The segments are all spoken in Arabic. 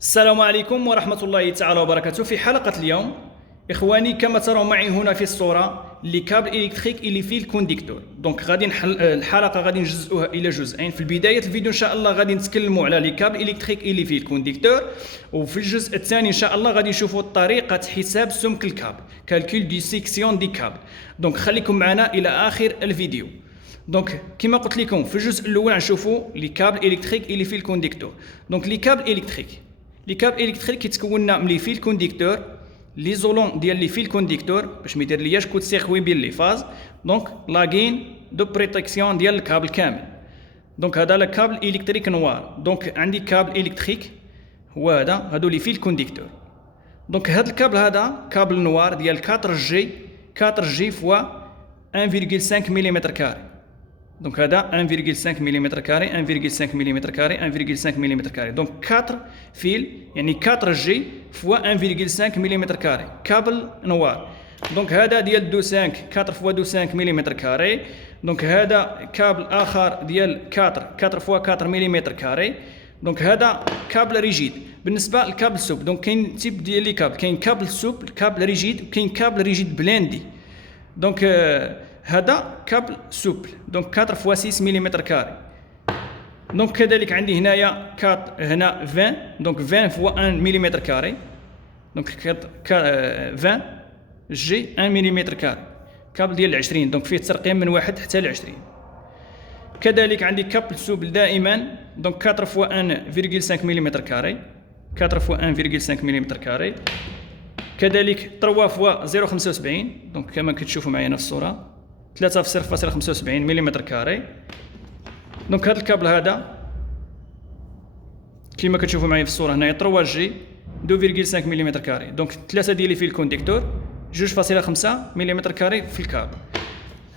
السلام عليكم ورحمة الله تعالى وبركاته. في حلقة اليوم إخواني كما ترون معي هنا في الصورة لي كابل إلكتريك إلي فيه الكونديكتور. دونك غادي الحلقة غادي نجزئوها إلى جزئين. في بداية الفيديو إن شاء الله غادي نتكلموا على لي كابل إلكتريك إلي فيه الكونديكتور، وفي الجزء الثاني إن شاء الله غادي نشوفوا طريقة حساب سمك الكابل، كالكول دي سيكسيون دي كابل. دونك خليكم معنا إلى آخر الفيديو. دونك كما قلت لكم في الجزء الأول غنشوفوا لي كابل إلكتريك إلي فيه الكونديكتور. دونك لي كابل إلكتريك كيتكون لنا من لي فيل كونديكتور ليزولون ديال لي فيل كونديكتور باش ما يدير لياش كود سيركوي بين لي فاز. دونك لاغين دو بريتيكسيون ديال الكابل كامل. دونك هذا الكابل الكتريك نوار. دونك عندي كابل الكتريك هو هذا، هادو لي فيل كونديكتور. دونك هذا الكابل هذا كابل نوار ديال 4 جي فوا 1.5 ملم كاري. دونك هذا 1.5 ملم كاري 1.5 ملم كاري 1.5 ملم كاري. دونك 4 فيل يعني 4 جي فوا 1.5 ملم كاري كابل نوار. دونك هذا ديال دو 5 4 فوا دو 5 ملم كاري. دونك هذا كابل اخر ديال 4 فوا 4 ملم كاري. دونك هذا كابل ريجيد. بالنسبه للكابل سوب دونك كاين تيب ديال لي كابل، كاين كابل سوب كابل ريجيد وكاين كابل ريجيد بلاندي. دونك هذا كابل سوبل دونك 4 فوا 6 ملم كاري. دونك كذلك عندي هنايا هنا 20 دونك 20 فوا 1 ملم كاري. دونك 20 جي 1 ملم كاري كابل ديال 20. دونك فيه ترقيم من 1 حتى ل 20. كذلك عندي كابل سوبل دائما دونك 4 فوا 1.5 ملم كاري 4 فوا 1.5 ملم كاري. كذلك 3 فوا 0.75 دونك كما كتشوفوا معايا في الصوره 3 في 0.75 ملم كاري. دونك هذا الكابل هذا كما كتشوفوا معايا في الصوره هنايا 3 جي 2.5 ملم كاري. دونك 3 ديالي في الكونديكتور 2.5 ملم كاري في الكابل.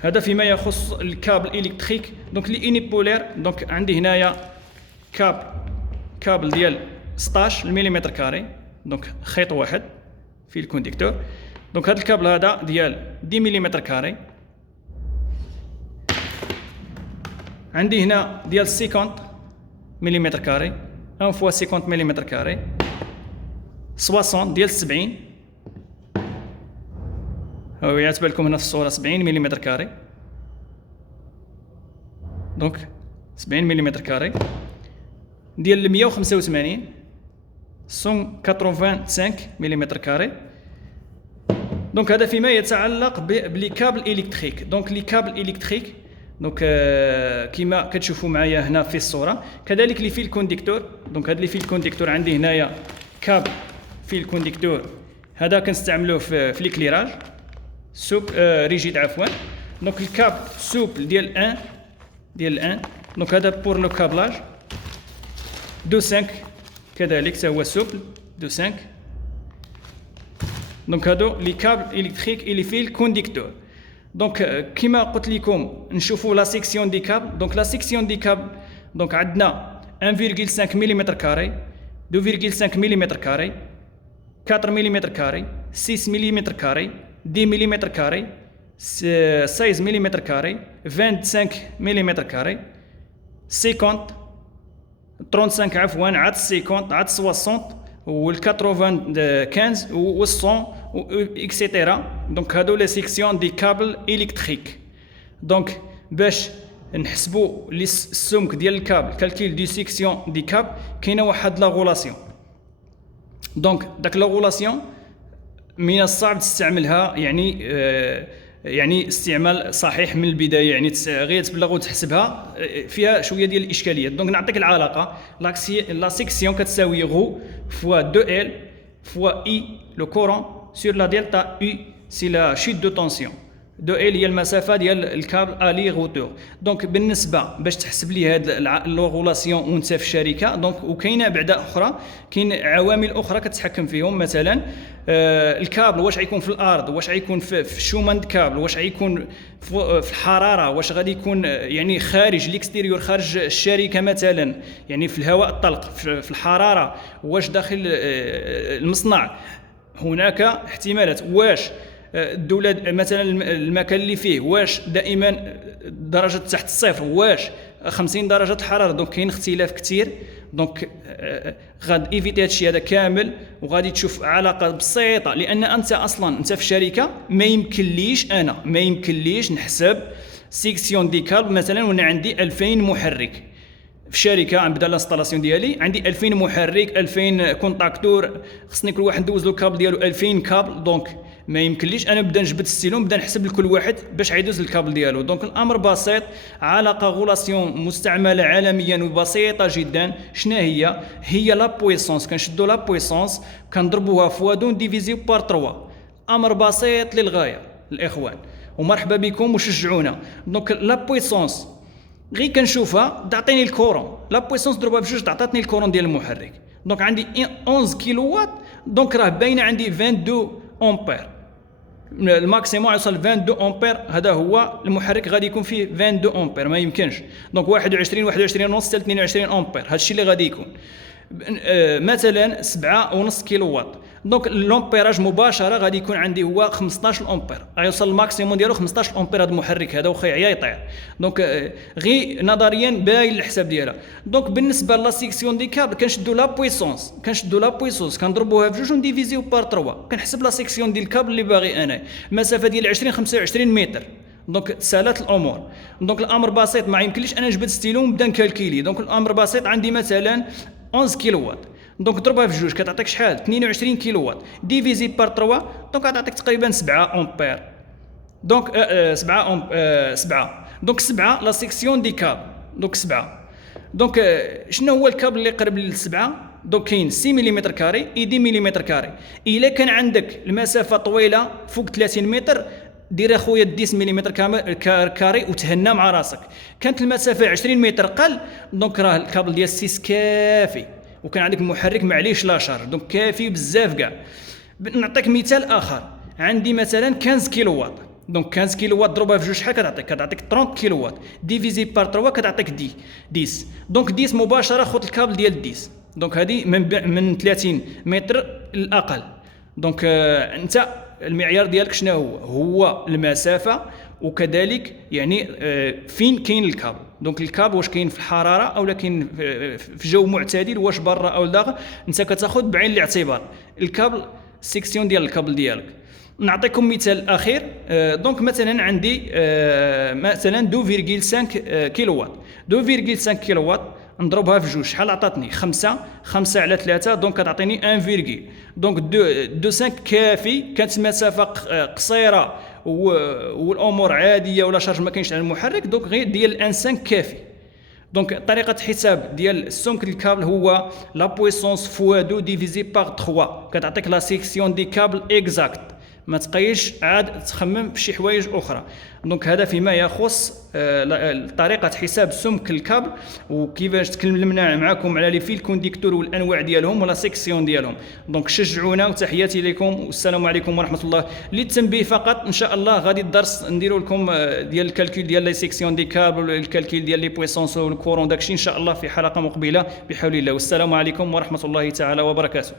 هذا فيما يخص الكابل الكتريك. دونك لي انيبولير دونك عندي هنايا كابل ديال 16 ملم كاري دونك خيط واحد في الكونديكتور. دونك هذا الكابل هذا ديال 10 ملم كاري. عندي هنا ديال 50 ملم كاري 1 فوا 50 ملم كاري 60 ديال 70 هو يتبان لكم هنا في الصوره 70 ملم كاري. دونك 70 ملم كاري ديال 185 185 ملم كاري. دونك هذا فيما يتعلق بلي كابل الكتريك. دونك لي كابل الكتريك دونك كيما كتشوفوا معايا هنا في الصوره. كذلك لي فيل كونديكتور. دونك هاد لي فيل كونديكتور عندي هنايا كابل فيل كونديكتور هذا كنستعملوه في ليكليراج سوب ريجيد عفوا. دونك الكابل سوبل ديال 1 دونك هذا بور لو كابلاج دو 5 كذلك حتى هو سوبل دو 5. دونك هادو لي كابل الكتريك اللي فيه الكونديكتور. دونك كما قلت لكم نشوفوا لا سيكسيون دي كابل. دونك لا سيكسيون دي كابل دونك عندنا 1.5 ملم كاري 2.5 ملم كاري 4 ملم كاري 6 ملم كاري 10 ملم كاري 16 ملم كاري 25 ملم كاري 50 35 عفوا عاد 50 عاد 60 وال 95 و 100 اكسيتيرا. دونك هادو لي سيكسيون دي كابل الكتريك. دونك باش نحسبوا السمك ديال الكابل كالكيل دي سيكسيون دي كابل كاينه واحد لا غولاسيون. دونك داك لا غولاسيون من الصعب تستعملها يعني استعمال صحيح من البدايه، يعني غير تبلغ وتحسبها فيها شويه ديال الاشكاليات. دونك نعطيك العلاقه. لا سيكسيون كتساوي غو فوا 2 ال فوا اي لو كورون سور لا دلتا يو سي لا شيت دو طونسيون. 2 ال هي المسافه ديال الكابل الي غوتور. دونك بالنسبه باش تحسب لي هاد لو غولاسيون وانت في الشركه دونك وكاينه بعدا اخرى، كاين عوامل اخرى كتحكم فيهم. مثلا الكابل واش غيكون في الارض، واش غيكون في الشومان كابل، واش غيكون في الحراره، واش غادي يكون يعني خارج الاكستيريور خارج الشركه مثلا يعني في الهواء الطلق، في الحراره، واش داخل المصنع. هناك احتمالات. واش الدولة مثلا المكان اللي فيه واش دائما درجة تحت الصفر، واش 50 درجة الحرارة. دونك كاين اختلاف كثير. دونك غاد ايفيتي هادشي هذا كامل، وغادي تشوف علاقه بسيطه. لان انت اصلا انت في الشركه ما يمكنليش نحسب سيكسيون دي كابل مثلا وانا عندي 2000 محرك في الشركه، نبدا الانستالاسيون ديالي عندي 2000 محرك 2000 كونتاكتور، خصني كل واحد ندوز له الكابل ديالو 2000 كابل. دونك ما يمكنليش انا نبدا نجبد السيلو نبدا نحسب لكل واحد باش يدوز الكابل ديالو. دونك الامر بسيط، علاقه غولاسيون مستعمله عالميا وبسيطه جدا. شنو هي لا بويسونس، كنشدو لا بويسونس كنضربوها فوا دون ديفيزيو بار 3. امر بسيط للغايه الاخوان، ومرحبا بكم وشجعونا. دونك لا بويسونس غير كنشوفها تعطيني الكورون، لا بويسونس ضربها بجوج تعطاتني الكورون ديال المحرك. دونك عندي 11 كيلو وات، دونك راه باينه عندي 22 امبير، الماكسيموم يوصل 22 امبير. هذا هو المحرك غادي يكون فيه 22 امبير، ما يمكنش. دونك 21 ونص حتى 22 امبير، هذا الشيء اللي غادي يكون. مثلا 7.5 كيلو وات، دونك لومبيراج مباشره غادي يكون عندي هو 15 امبير، غيوصل الماكسيموم ديالو 15 امبير. هذا المحرك هذا واخا يعيا يطير. دونك غير نظريا باين الحساب ديالها. دونك بالنسبه لا سيكسيون دي كابل كنشدو لا بويسونس كنضربوها بجوج ونديفيزيو بار 3، كنحسب لا سيكسيون ديال الكابل اللي باغي انا، مسافه ديال 25 متر. دونك تسالات الامور. دونك الامر بسيط، ما يمكنليش انا نجبد ستيلو ونبدا نكالكيلي. دونك الامر بسيط، عندي مثلا 11 كيلو وات، دونك ضربها في جوج كتعطيك شحال 22 كيلو وات ديفيزي بار 3، دونك غتعطيك تقريبا 7 امبير. دونك 7 دونك 7 لا سيكسيون دي كابل. دونك 7 دونك شنو هو الكابل اللي قرب للسبعه؟ دونك كاين 6 ملم كاري اي 10 ملم كاري. الا كان عندك المسافه طويله فوق 30 متر دير اخويا 10 ملم كاري وتهنى مع راسك. كانت المسافه 20 متر قل، دونك راه الكابل ديال 6 كافي، وكان عندك المحرك معليش لا شارج، دونك كافي بزاف كاع. نعطيك مثال اخر، عندي مثلا 15 كيلو وات، دونك 15 كيلو وات ضربها في جوج شحال كتعطيك 30 كيلو وات ديفيزي بار 3 كتعطيك 10. دونك 10 مباشره خذ الكابل ديال 10. دونك هذه من 30 متر الاقل. دونك انت المعيار ديالك شنو هو المسافه، وكذلك يعني فين كاين الكابل. دونك الكابل واش كاين في الحراره او لا كاين في جو معتدل، واش برا او داخل، انت كتاخذ بعين الاعتبار الكابل السيكسيون ديال الكابل ديالك. نعطيكم مثال اخير. دونك مثلا عندي مثلا 2.5 كيلو وات، 2.5 كيلو وات نضربها في جوج شحال عطاتني 5 على 3، دونك كتعطيني 1. دونك 2.5 كافي. كانت المسافه قصيره والامور عاديه ولا شارج ما كاينش على المحرك، دونك غير ديال 1.5 كافي. دونك طريقه حساب ديال السمك الكابل هو لا بويسونس فوا 2 ديفيزي بار 3، كتعطيك لا سيكسيون دي كابل اكزاكت، ما تبقايش عاد تخمم في شي حوايج اخرى. دونك هذا فيما يخص طريقه حساب سمك الكابل، وكيفاش تكلمنا معكم على لي فيل كونديكتور والانواع ديالهم ولا سيكسيون ديالهم. دونك شجعونا وتحياتي لكم والسلام عليكم ورحمه الله. للتنبيه فقط، ان شاء الله غادي الدرس نديروا لكم ديال الكالكول ديال لي سيكسيون دي كابل والكالكول ديال لي بويسونس والكورون، داكشي ان شاء الله في حلقه مقبله بحول الله. والسلام عليكم ورحمه الله تعالى وبركاته.